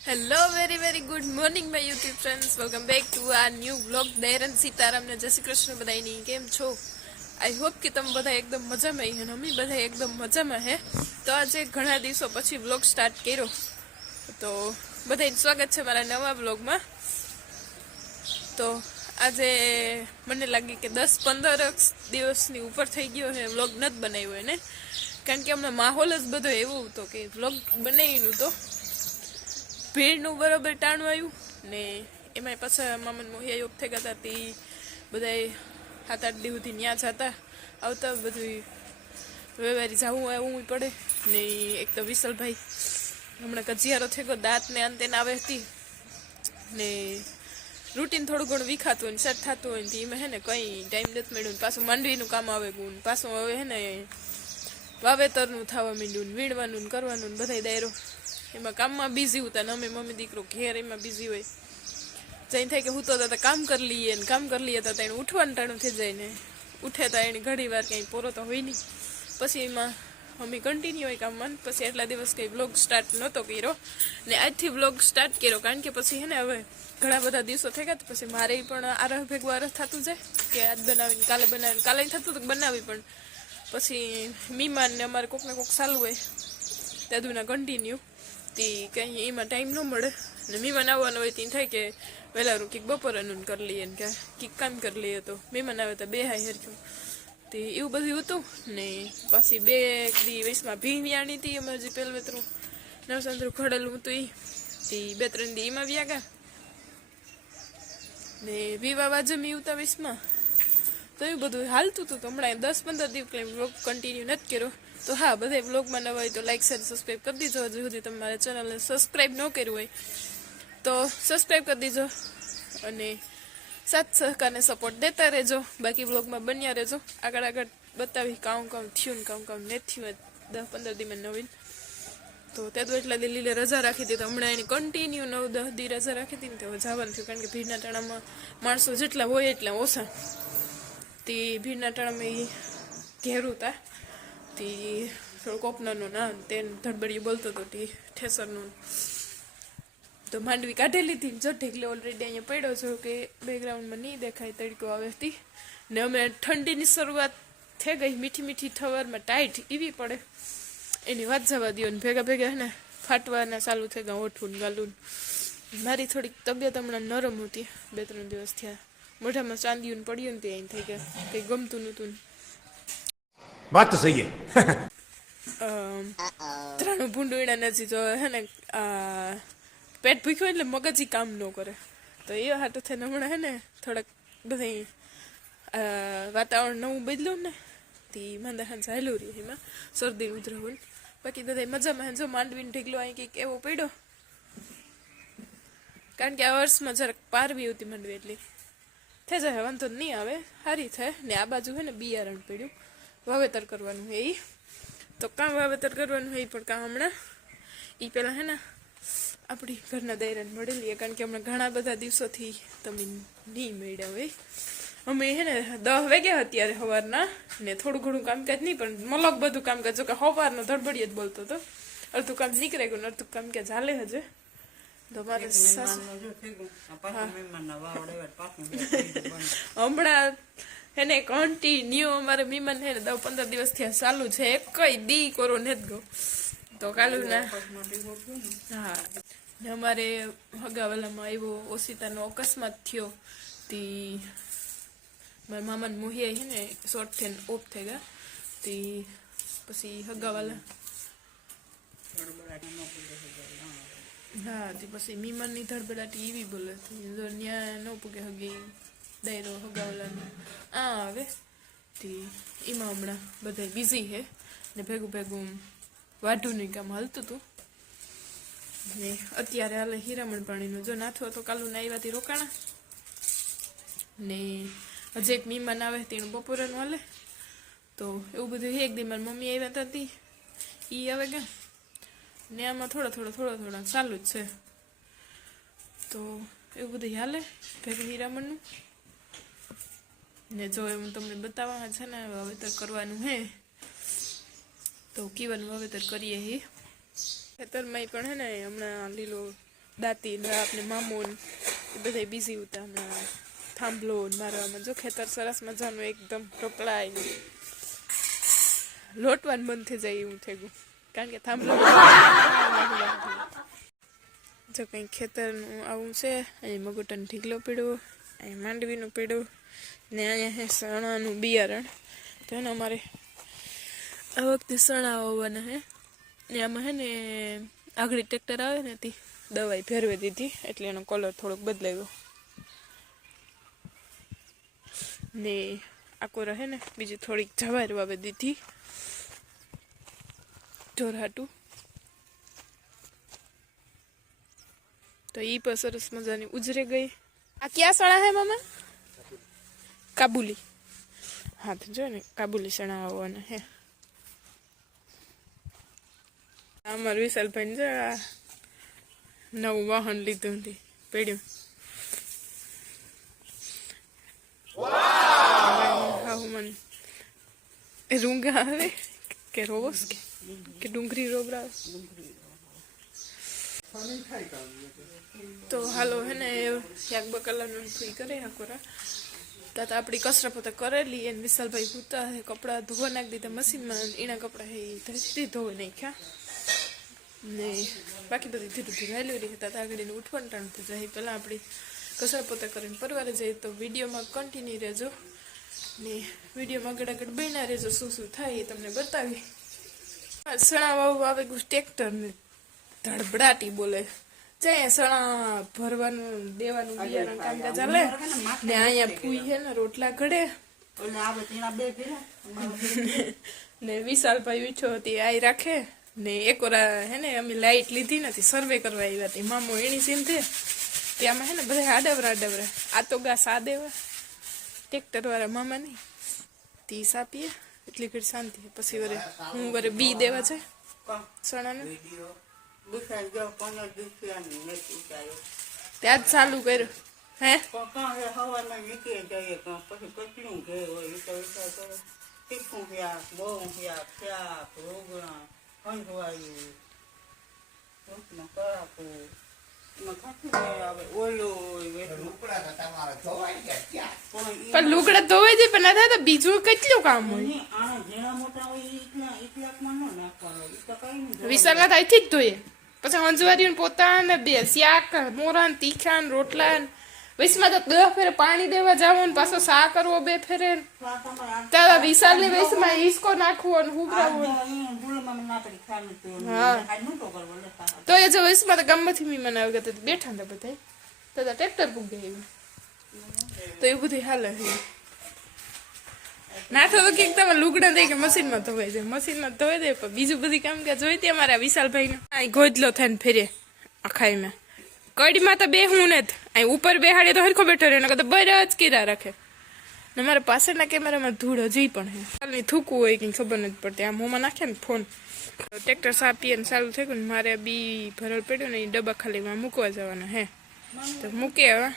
Hello very very good morning my YouTube friends welcome back to આ new blog દૈરન સીતારામને જય શ્રી કૃષ્ણ બધાની કેમ છો? આઈ હોપ કે તમે બધા એકદમ મજામાં હે અમે? બધા એકદમ મજામાં હે? તો આજે ઘણા દિવસો પછી બ્લોગ સ્ટાર્ટ કર્યો. તો બધાને સ્વાગત છે મારા નવા બ્લોગમાં તો આજે મને લાગે કે દસ પંદર દિવસની ઉપર થઈ ગયો છે વ્લોગ નથી બનાવ્યો એને. કારણ કે હમણાં માહોલ જ બધો એવો હતો કે વ્લોગ બનાવીનું તો ભીડનું બરોબર ટાણું આવ્યું ને એમાં પાછા મામન મોહિયા યોગ થઈ ગયા હતા, તે બધાય સાત આઠ દિવસ સુધી ત્યાં જતા આવતા બધું વેવારી જવું આવવું પડે ને એક તો વિશલભાઈ હમણાં કજિયારો થઈ ગયો દાંત ને અંતે આવે હતી. ને રૂટીન થોડું ઘણું વિખાતું હોય ને સેટ થતું હોય ને એમાં હે ને કંઈ ટાઈમ નથી મળ્યું ને પાછું માંડવીનું કામ આવે ગુણ પાછું હવે હે ને વાવેતરનું થવા માંડ્યું ને વીણવાનું ને કરવાનું ને બધાય દાયરો. એમાં કામમાં બિઝી હતા ને અમે મમ્મી દીકરો ઘેર એમાં બિઝી હોય. જઈને થાય કે હું તો કામ કરી લઈએ ને કામ કરી લઈએ તો એને ઉઠવાનું ટાણું થઈ જાય ને. ઉઠે તો એની ઘણી વાર ક્યાંય પોરો તો હોય નહીં. પછી એમાં મમ્મી કન્ટિન્યુ હોય કામમાં પછી એટલા દિવસ કંઈ બ્લોગ સ્ટાર્ટ નહોતો કર્યો. ને આજથી બ્લોગ સ્ટાર્ટ કર્યો કારણ કે પછી હે ને હવે ઘણા બધા દિવસો થઈ ગયા તો પછી મારે પણ આરહ ભેગું આરહ થતું જાય કે આજ બનાવીને કાલે બનાવીને કાલે થતું તો બનાવી પણ. પછી મીમાન ને અમારે કોક ને કોક ચાલુ હોય. તેદુના કન્ટિન્યુ તે કંઈ એમાં ટાઈમ ન મળે. ને મહેમાન આવવાનું હોય ત્યાં થાય કે વહેલાનું કંઈક બપોરનું કરી લઈએ ને કે કંઈક કામ કરી લઈએ તો. મહેમાન આવે તો બે હાઈ હરખ્યું તે એવું બધું હતું ને પછી બે દી વૈશમાં ભીમ વ્યાણી હતી અમારે હજી પહેલું વેતરું નવસંતરું ખડેલું હતું એ તે બે ત્રણ દી એમાં વ્યા ગયા. ને વિવા વાજમી ઉતા વીસમાં તો એવું બધું હાલતું હતું તો હમણાં દસ પંદર દિવસ કંઈ કન્ટિન્યુ નથી કર્યો. તો હા, બધા વ્લોગમાં નવા હોય તો લાઇક શેર સબસ્ક્રાઈબ કરી દીજો. હજુ સુધી તમે મારા ચેનલને સબસ્ક્રાઈબ ન કર્યું હોય તો સબસ્ક્રાઈબ કરી દીજો અને સાથ સહકારને સપોર્ટ દેતા રહેજો. બાકી બ્લોગમાં બન્યા રહેજો. આગળ આગળ બતાવી કામ કામ થયું ને કામ કામ નથી થયું. દસ પંદર દીમાં નવીન. તો તે તો એટલા દી રજા રાખી હતી તો હમણાં એની કન્ટિન્યુ નવ દસ દી રજા રાખી હતી ને તો જવાનું થયું. કારણ કે ભીડના ટાણામાં માણસો જેટલા હોય એટલા ઓછા. તે ભીડના ટાણામાં એ ઘેરું હતા તે થોડુંક ઓપનરનું ના તે ધડબડિયું બોલતો હતો ટી ઠેસરનું તો માંડવી કાઢી લીધી જો ઢેકલે ઓલરેડી અહીંયા પડ્યો છો કે બેકગ્રાઉન્ડમાં નહીં દેખાય તડકો આવે હતી ને અમે ઠંડીની શરૂઆત થઈ ગઈ મીઠી મીઠી થવરમાં ટાઈટ એવી પડે એની વાત જવા દો ને ભેગા ભેગા ને ફાટવાના ચાલુ થઈ ગયા ઓઠું ગાલું મારી થોડીક તબિયત હમણાં નરમ હતી બે ત્રણ દિવસ થયા મોઢામાં ચાંદીયું પડ્યું ને તે અહીં થઈ ગયા કંઈ ગમતું નહોતું વાત તો સહી ત્રણ અમ, નથી તો હે ને પેટ ભૂખ્યું એટલે મગજ કામ ન કરે. તો એ હાટું થઈને હમણાં હે ને થોડાક બધા વાતાવરણ નવું બદલ્યું ને તે માંદા હાન ચાલ્યું રહ્યું એમાં શરદી ઉધરવું બાકી બધા મજામાં હે. જો માંડવીને ઢીકલો અહીં કંઈક એવો પડ્યો. કારણ કે આ વર્ષમાં જરાક પારવી હતી માંડવી એટલી. થઈ જાય વાંધો નહીં આવે સારી થાય. ને આ બાજુ હે ને બિયારણ પડ્યું. વાવેતર કરવાનું છે એ તો કાં વાવેતર કરવાનું હોય પણ કાં હમણાં? એ પહેલાં હે ને આપણી ઘરના દાયરાને મળેલી કારણ કે હમણાં ઘણા બધા દિવસોથી તમે નહીં મળ્યા હોય. અમે હે ને દસ વાગ્યા અત્યારે સવારના ને થોડું ઘણું કામકાજ નહીં પણ મલક બધું કામકાજ. જો કે સવારનો ધડબડીએ જ બોલતો હતો. અડધું કામ નીકળે ગયું ને અડધું કામકાજ હાલે હજે. તો મારે હમણાં એને કન્ટિન્યુ અમારે મીમાન ને, દસ પંદર દિવસ થયા, ચાલુ છે. એક દી કરો ને જ ગયો. તો કાલુ ના હા. ને અમારે હગાવાલામાં આવ્યો, ઓશિતાનો અકસ્માત થયો. તી મારા મામાને મોહિયા હે ને શોર્ટ થઈને ઓફ થઈ ગયા. તી પછી હગાવાલા. હા, તે પછી મીમાનની ધડબડાટી એવી બોલે ત્યાં ન પૂગે હગી. દાયરો હગાવલાનો આ આવે. તે એમાં હમણાં બધા બિઝી છે. ને ભેગું ભેગું વાઢુનું કામ હાલતું હતું ને અત્યારે હાલે હીરામણ પાણીનું. જો નાથો તો કાલું આવ્યાથી રોકાણા. ને હજી એક મહેમાન આવે તેનું બપોરનું હાલે. તો એવું બધું. એક દી મારી મમ્મી આવ્યા હતા તી. એ આવે ગયા ને આમાં થોડા થોડા થોડા થોડા ચાલુ જ છે. તો એવું બધું હાલે ભેગું હીરામણનું. ને જો હું તમને બતાવવા છે ને વાવેતર કરવાનું હે. તો કીવાનું વાવેતર કરીએ હે. ખેતરમાં પણ હે ને, હમણાં લીલો દાતી ને આપને મામો એ બધા બિઝી હતા હમણાં થાંભલો મારવામાં. જો ખેતર સરસ મજાનું એકદમ ટોપલાય ને. લોટવાનું બંધ થઈ જાય એવું થઈ ગયું. કારણ કે થાંભલો જો કંઈ ખેતરનું આવું છે, અહીં મગોટાનો ઢીકલો પીડ્યો અહીં માંડવીનું પીડ્યું ને અહીંયા હે સણાનું બિયારણ. તો એને અમારે આ વખતે સણા વાવવાના હે ને આમાં હે ને આગળ ટ્રેક્ટર આવે ને તે દવાઈ ફેરવી દીધી, એટલે એનો કલર થોડોક બદલાયો. ને આકો રહે ને બીજી થોડીક જવાર વાવી દીધી. ઢોરહાટું તો ઈ પણ સરસ મજાની ઉજરે ગઈ. આ ક્યાં સણા હે મામા? કાબુલી હા તો જો ને કાબુલી ચણા આવવાના હે અમાર વિશાલભાઈ જો નવું વાહન લીધું હતી પેડ્યું હા મને રૂંગા આવે કે રોવસ કે કે ડુંગળી રોબરા તો હાલો હે ને યાક બકલાનું ફ્રી કરે હાકોરા તા તો આપણી કસરત પોતે કરેલી એને વિશાલભાઈ પૂતા કપડાં ધોવા નાખી દીધા, મશીનમાં એના કપડાં એ ધરતી ધોઈ નાખ્યા. ને બાકી બધી ધીરે ધીરે રહેલી રહી હતા આગળ ઉઠવાનું ટાણ થઈ જાય. પહેલાં આપણી કસરત કરીને પરવારે જઈએ તો વિડીયોમાં કન્ટિન્યુ રહેજો. ને વિડીયોમાં આગળ આગળ બન્યા રહેજો, શું શું થાય એ તમને બતાવી સણા વાવ આવે ટ્રેક્ટર ને ધડબડાટી બોલે. જાય સણા ભરવાનું દેવાનું બિયારણ કામકાજ ચાલે. ને અહીંયા ફૂઈ છે ને રોટલા ઘડે. ને વિશાલભાઈ વીઠો હતી આઈ રાખે. ને એક વાર હે ને અમે લાઈટ લીધી નથી સર્વે કરવા આવ્યા હતી. મામો એની સીંધે ત્યાંમાં હે ને બધા આડવરા આડવરા. આ તો ગા સા દેવા ટ્રેક્ટર વાળા મામા નહીં તી સાપીએ એટલી ઘડી શાંતિ પછી વરે હું વરે બી દેવા છે. સણાને. દુસરા જો પંદર દુસરાની નથી ઉતાર્યો ત્યાં જ ચાલુ કર્યું હે પણ કાં એ હવામાં નીકળી જઈએ કાં પછી કેટલું ઘેર હોય એ તો વિચાર કરો તીખું શાક બહુ શાક શાક રોગણા ખંડવાયું રોટનું કરાકું એમાં ખાતું ઘેર આવે ઓલો હોય એટલું પણ ઈ પણ લુગડા ધોવાઈ જાય પણ ના થાય તો બીજું કેટલું કામ હોય નહીં, આને ઝીણા મોટા હોય ઈ એટલા એટલાકમાં ન નાખવાનો ઈ તો કઈ નહીં વિશાલના તો અહીંથી જ ધોઈએ પછી હંજવારીને પોતાને બે શાક મોરાન તીખાન રોટલા વિસમાં તો દસ ફેરે પાણી દેવા જાવ ને પાછો સા કરવો બે ફેરે ત્યાં વિશાલની વિસમાં ઈસકો નાખવો ને હુભરાવો તો એ જો વિસમાં તો ગામમાંથી મી મને આવી ગયા બેઠા હતા બધા. તો ટ્રેક્ટર પૂગ ગઈ તો એ બધું હાલે ના થતો કે તમે લુગડા દઈ કે મશીનમાં ધોવાઈ જાય મશીનમાં ધોવાઈ દે પણ બીજું બધી કામ કે જોઈ તે અમારા વિશાલભાઈ અહીં ગોજલો થઈને ફેરે આખાઈમાં કડીમાં તો બે હું ને અહીં ઉપર બેહાડે તો હરખો બેઠો રહે તો બર જ કીરા રાખે. ને મારા પાછળના કેમેરામાં ધૂળ હજી પણ હે ચાલની થૂકવું હોય કંઈ ખબર નથી પડતી. આ મોંમાં નાખે ને ફોન. ટ્રેક્ટર સાપીએ ને ચાલુ થઈ ગયું મારે બી ભરલ પડ્યું ને એ ડબ્બા ખાલીમાં મૂકવા જવાના હે. તો મૂકે હવે.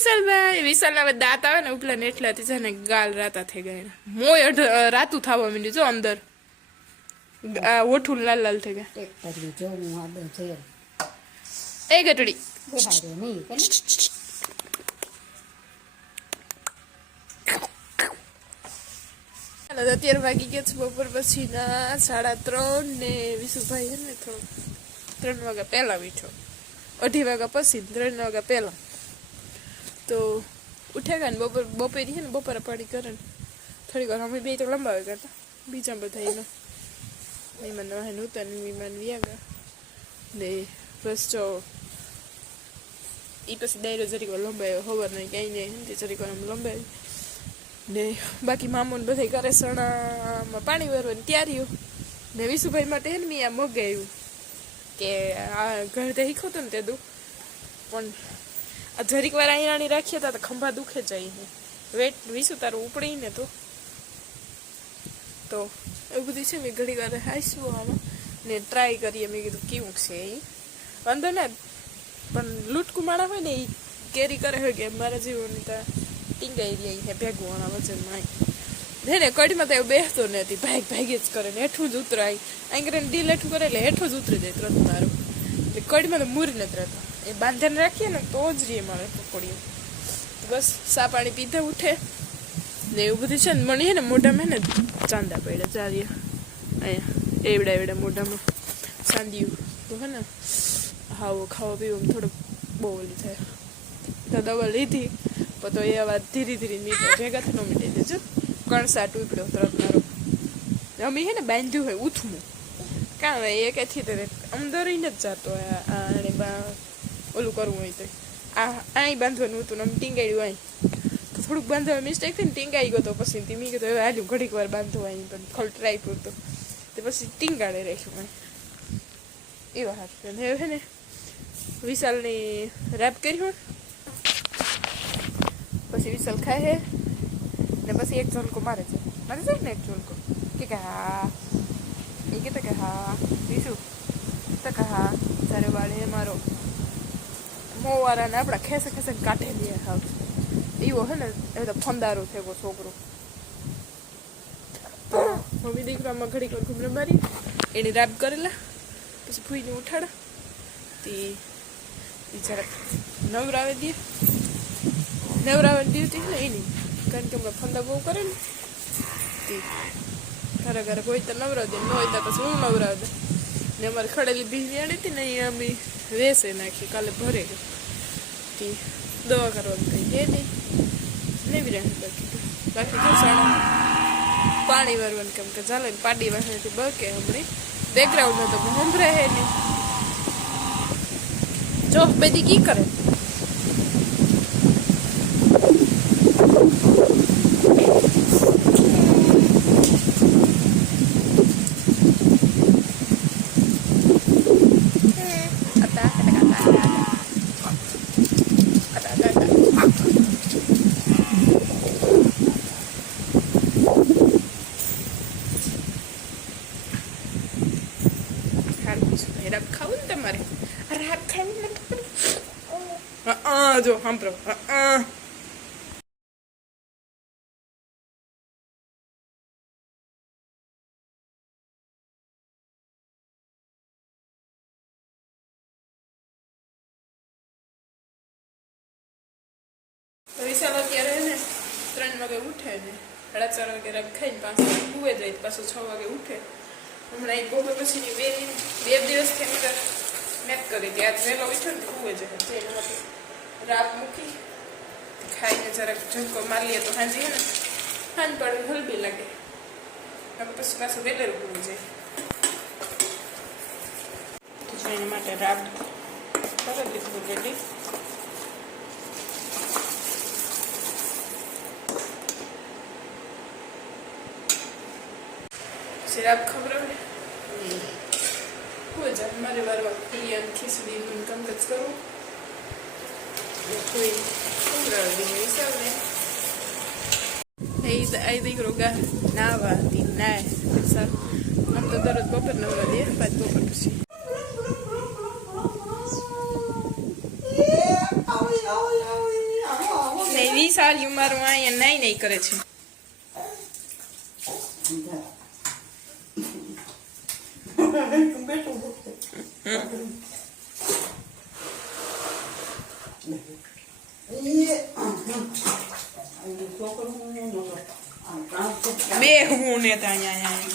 વિશાલભાઈ વિશાલ હવે દાંત આવે ને ઉપલા ને એટલાથી છે ને ગાલ રાતા થઈ ગયા મોય અઢ રાતું થવા માંડ્યું જો અંદર. ઓઠું લાલ લાલ થઈ ગયા. એ ગટડી? અત્યારે વાગી ગયા છે બપોર પછીના સાડા ત્રણ ને વિશુભાઈ ને થોડું ત્રણ વાગ્યા પહેલા મીઠો અઢી વાગ્યા પછી ત્રણ વાગ્યા પહેલા. તો ઉઠ્યા ગયા ને બપોર બપોરી છે ને બપોરે પાડી કરે ને. થોડીક વાર અમે બે તો લંબાવે કરતા. બીજા બધા એનો મહેમાન વાહન ઉતર ને મહેમાન વ્યા ગયા. ને બસ જો એ પછી ડાયરો જરીક લંબાયો ખબર નહીં ક્યાંય નહીં તે જરીક વાર લંબાવી ને બાકી મામોને બધા કરે સણામાં પાણી ભરવાની તૈયારીઓ ને વિશુભાઈ માટે હે ને મેં આ મગાવ્યું. કે આ ઘર તે શીખો ને તે દુ પણ જરીક વાર અહીંયાની રાખીએ તા ખંભા દુખે જાય છે. વેટ, વીસું તારું ઉપડી ને તો. તો એવું બધું છે મેં ઘણી વાર હાઈશું આમાં. ને ટ્રાય કરીએ, મેં કીધું કેવું છે એ વાંધો ને પણ લૂટકું માણા હોય ને એ કેરી કરે હોય કે મારા જીવનની તો ટીંગાઈ રહી અહીંયા ભેગું આના વચનમાં હે ને કડીમાં તો બેસતો નથી. ભાગ, ભાગે જ કરે ને હેઠું જ ઉતરાય. કરીને ડીલ હેઠું કરે એટલે હેઠું જ ઉતરી જાય ત્રણ મારું એટલે કડીમાં તો મૂરી નથી રહેતા. એ બાંધીને રાખીએ ને તો જ રે મળે પકોડીઓ. બસ, સા પાણી પીધા ઉઠે. ને એવું બધું છે ને, મળીએ ને મોઢામાં ને, ચાંદા પડ્યા ચાલીએ અહીંયા, એવડા એવડા મોઢામાં. ચાંદિયું તો હે ને, હાવો ખાવા પીવું થોડુંક બહુ ઓલી થાય. તો દવા લીધી, પણ તો એ વાત ધીરે ધીરે નીકળે ભેગા થઈને મીઠી દેજો કણસા તરત મારો અમે હે ને બાંધ્યું હોય ઉથમું. કાં એ કઈથી તો અંદર જ જતો આ બા ઓલું કરવું હોય તો. આ અહીં બાંધવાનું હતું ને આમ ટીંગાડ્યું અહીં તો થોડુંક બાંધવા મિસ્ટેક થઈને ટીંગાઈ ગયો તો પછી ધીમી ગયો તો હવે હાલ્યું ઘડીક વાર બાંધો અહીં પણ ખોલ ટ્રાય પૂરતો તે. પછી ટીંગાડે રાખ્યું અહીં એવા હાથ હવે ને વિશાલની રેપ કર્યું પછી વિશાલ ખાય હે. ને પછી એક ઝોલકો મારે છે. મારે છે ને એક ઝોલકો? કે હા. એ કે હા. વિશુ તો કે હા. તારે વાળે મારો. મોવાળાને આપણા ખેસે ખેસે કાઢે દે હાવ. એવો હે ને, એ તો ફંદારો એવો છોકરો. મમ્મી દીકરામાં ઘડીક વાર ઘૂમરે મારી, એની રાબ કરેલા પછી ફૂઈને ઉઠાડા. તે બિચારા નવરાવે દે. નવરાવે ડ્યુટી ને એની. કારણ કે હમણાં ફંદા બહુ કરે ને. તે ઘરે ઘરે કોઈ તો નવરાવ દે, ન હોય તો પછી હું નવરાવ દે. ને અમારે ખડેલી બીજ આડી હતી ને અહીંયા અમે વેસે નાખી, કાલે ભરે ગઈ. તે દવા કરવાનું કંઈ હે નહીં નહીં બી રહે બાકી. બાકી તો સાડા પાણી વારવાનું કેમ કે ચાલે પાડી વાસણથી બકે હમણાં બેકગ્રાઉન્ડમાં તો સંભળાય નહીં જો બેદી કી કરે રાબ તમારે? અ, જો સાંભળો. વિશાલ અત્યારે ને ત્રણ વાગે ઉઠે ને સાડા ચાર વાગે રાત ખાઈને પાછું વાગે જાય પાછું છ વાગે ઉઠે હમણાં એ બપોર પછીની બે બે દિવસથી અમે મેચ કરી હતી. આજ વહેલો ઉઠ્યો ને ખૂબ જ રાત મૂકી ખાઈને જરાક ઝટકો મારી લઈએ તો હાજી ને? સાંજ પડે હલબી લાગે. હવે પછી પાછું વહેલેરું કૂવું જાય એના માટે રાબ કરી દીધું રેડી સિરાપ ખવડાવે મારે વારવા ખીયન ખીચડી નું કંકચ કરું કોઈ ઉમરાવી હિસાબને એ આ દીકરો ગા નાવા ના સર આમ તો દરરોજ બપોર નવરા દે પાંચ બપોર પછી ને વીસ આલ્યું મારું અહીંયા નહીં નહીં કરે છે બે હું ને ત્યાં અહીંયા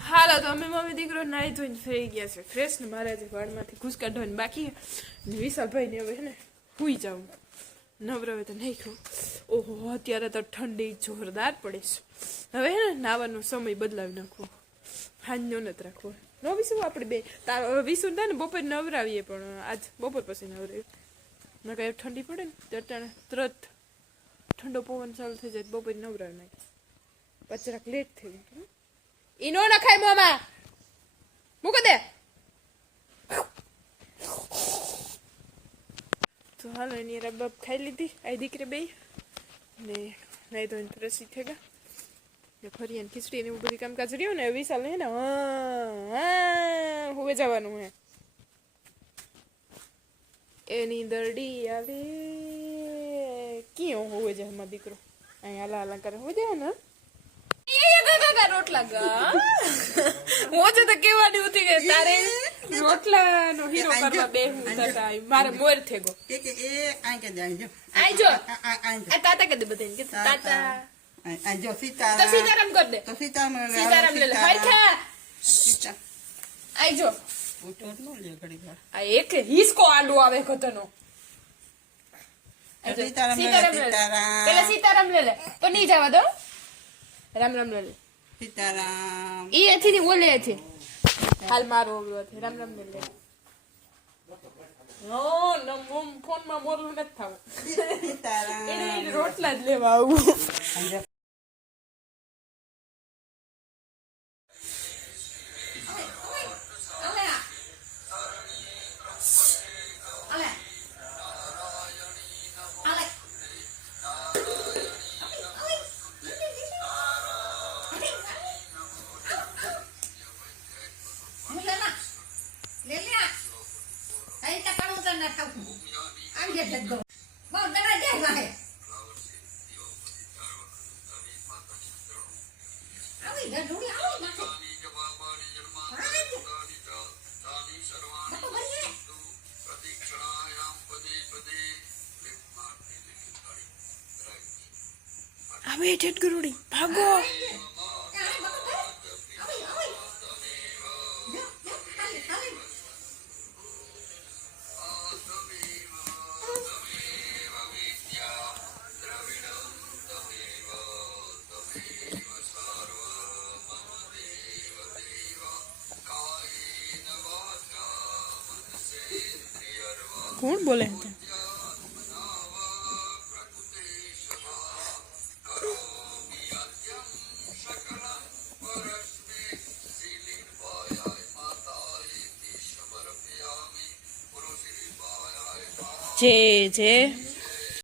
હાલો તો અમે નાઈ ધોઈને ફરી ગયા છે. ફ્રેશ ને મારે આજે વાળમાંથી ઘૂસ કાઢવાની બાકી ને વિશાલભાઈ ને હવે ને હુઈ જાઉં. નવરવે તો નહીં ખાઉં ઓહો, અત્યારે તો ઠંડી જોરદાર પડે છે. હવે ને નાવાનો સમય બદલાવી નાખવો. હાંજનો નથી રાખવો. ન વિશું આપણે બે. તારો થાય ને બપોર નવરાવીએ પણ આજ બપોર પછી નવરાવીએ. ન કઈ ઠંડી પડે ને, તો અટાણે તરત ઠંડો પવન ચાલુ થઈ જાય બપોર નવરાવી નાખે પચરાક લેટ થઈ ગયું ઈનો નખાય મોમાં. મૂકો દે તો હાલો એની રબાબ ખાઈ લીધી આ દીકરી બે ને નહીં તો રસી થઈ ગયા ને ફરી એને ખીચડી ને એવું બધું કામકાજ રહ્યું ને વિશાલ ને ને હા હવે જવાનું હે એની દરડી આવે ક્યાં હોવે જાય દીકરો અહીં હાલા હાલા કરે હોવે જાય ને રોટલા ગા હું? જ તો કેવાની હતી કે તારે રોટલા નો હીરો કરવા બે મારે મોર થે ગો કે કે એ આઈ કે જાણજો આઈ જો આ તાતા કે દે બતાઈ કે તાતા. આ જો તો સીતારામ કર દે. તો સીતારામ સીતારામ લે લે હરખા સીતા. આઈ જો ઉઠો ન લે ઘડી વાર. આ એક હિસકો આડો આવે કતનો સીતારામ લે. પેલા સીતારામ લે લે. પણ નહીં જવા દો. રામ રામ લે લે. સીતારામ. એ એથી ની ઓલે એથી. હાલ મારો ઓલો છે. રામ રામ લે. નો ન મોમ ફોનમાં મોરલું નથી થાવું. સીતારામ. રોટલા જ લેવા આવું. સમજો? હવે બોલે છે જે જે